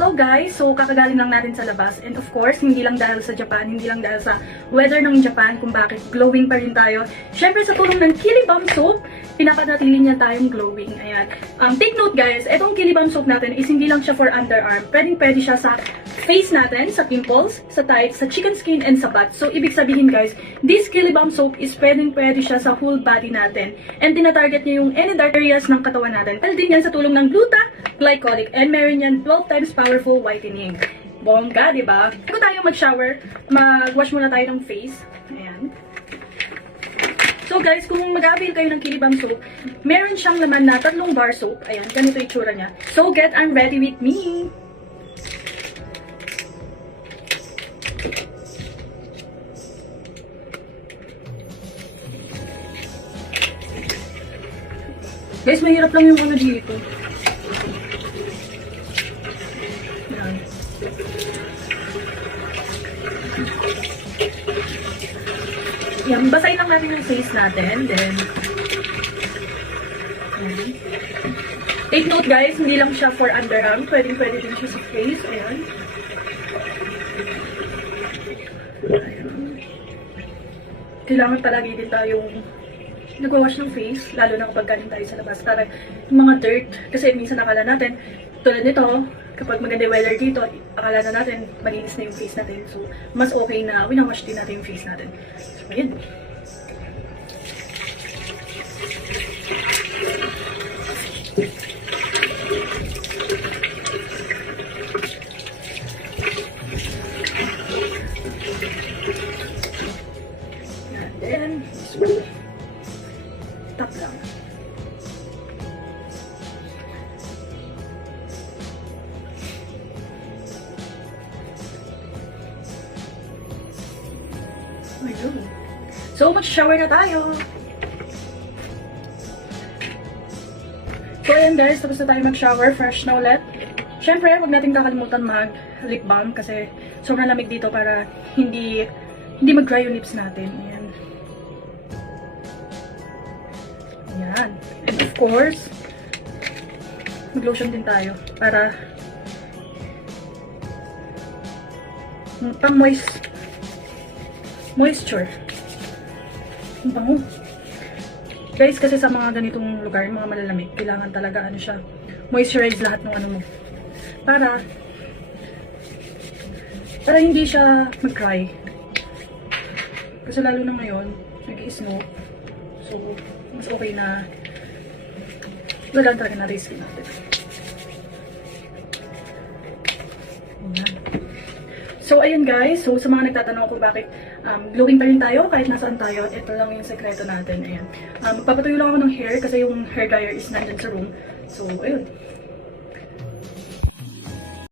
Hello guys! So, kakagaling lang natin sa labas. And of course, hindi lang dahil sa Japan, hindi lang dahil sa weather ng Japan kung bakit glowing pa rin tayo. Syempre, sa tulong ng Kilibam Soap, pinapanatili niya tayong glowing. Ayan. Take note guys, etong Kilibam Soap natin is hindi lang siya for underarm. Pwede siya sa face natin, sa pimples, sa tights, sa chicken skin, and sa butt. So, ibig sabihin guys, this Kilibam Soap is pwede siya sa whole body natin. And tinatarget niya yung any dark areas ng katawan natin. Dahil din yan sa tulong ng glycolic. And meron yan 12 times powerful whitening. Bongga, di ba? Bago tayo mag-shower, mag-wash muna tayo ng face. Ayan. So guys, kung mag-avail kayo ng Kilibam Soap, meron siyang laman na 3 bar soap. Ayan, ganito yung tsura niya. So get ready with me! Guys, mahirap lang yung ano dito. Yan. Yan, basahin lang natin yung face natin. Then, take note guys, hindi lang siya for underarm. Pwede din siya sa face. Ayan. Kailangan palagi din tayong nagwawash ng face, lalo na kapag galing tayo sa labas, para yung mga dirt, kasi minsan akala natin, tulad nito, kapag maganda yung weather dito, akala na natin, malinis na yung face natin. So, mas okay na winawash din natin yung face natin. So, ayun. And then, tap lang. Ayun. So, mag-shower na tayo. So, ayan guys, tapos na tayo mag-shower. Fresh na ulit. Siyempre, huwag natin kakalimutan mag-lip balm kasi sobrang lamig dito para hindi mag-dry yung lips natin. Ayan. Ayan. And of course, mag-lotion din tayo para moisture. Ang bango. Guys, kasi sa mga ganitong lugar, mga malalamig, kailangan talaga ano siya, moisturize lahat ng ano mo. Para hindi siya mag-dry. Kasi lalo na ngayon, nag-i-snow. So, mas okay na wala talaga na risk natin. Ayan. So, ayun guys. So, sa mga nagtatanong kung bakit glowing pa rin tayo kahit nasaan tayo, ito lang yung sekreto natin. Ayan. Magpapatuyo lang ako ng hair kasi yung hair dryer is nandun sa room. So, ayun.